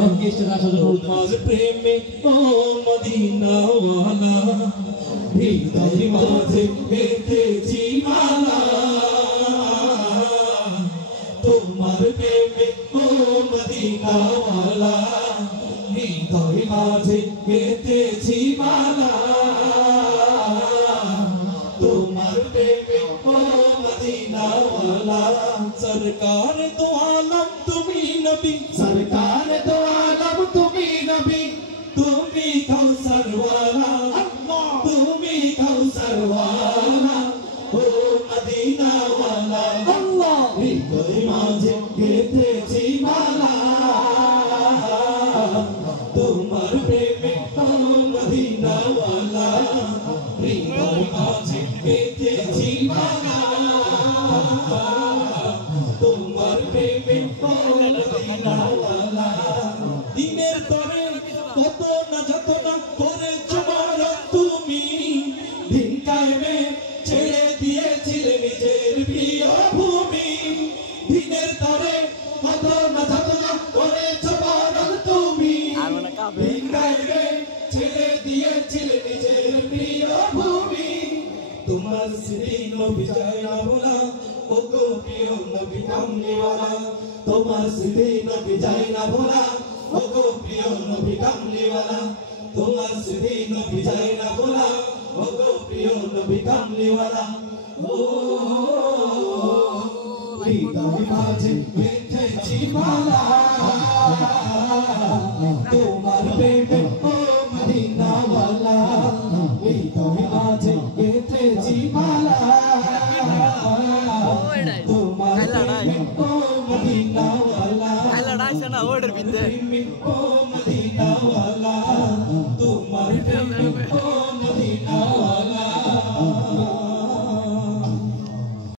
তোমার প্রেমে ও মদিনা ওয়ালা হৃদয় মাঝে বেঁধেছি মালা তোমার প্রেমে ও মদিনা ওয়ালা হৃদয় মাঝে বেঁধেছি মালা তোমার প্রেমে ও মদিনা ওয়ালা সরকার তো আলম তুমি নবী সরকার তো আলম তুমি নবী তুমি কাউসার ওয়ালা তুমি কাউসার ওয়ালা ও মদিনা ওয়ালা আল্লাহ হৃদয় মাঝে গেঁথেছি মালা তোমার প্রেমে ও মদিনা ওয়ালা হৃদয় মাঝে গেঁথেছি মালা তোমার প্রেমে ও মদিনা ওয়ালা দিনের তরে কত না যত না করেছো মারা তুমি দিন কায়েমে ছেড়ে দিয়েছিলে নিজের প্রিয় ভূমি দিনের তরে কত না যত না করেছো মারা তুমি দিন কায়েমে ছেড়ে দিয়েছিলে নিজের প্রিয় ভূমি তোমার স্মৃতি নবী যায় না ভোলা ও গো প্রিয় নবী কামলিওয়ালা তোমার স্মৃতি নবী যায় না ভোলা ও গো প্রিয় নবী কামলিওয়ালা তোমার স্মৃতি নবী যায় না ভোলা ও গো প্রিয় নবী কামলিওয়ালা ও হৃদয় মাঝে বেঁধেছি মালা তোমার প্রেমে ও মদিনা ওয়ালা হৃদয় মাঝে বেঁধেছি মালা তোমার প্রেমে ও মদিনা ওয়ালা order binte o Madina wala tumhare prem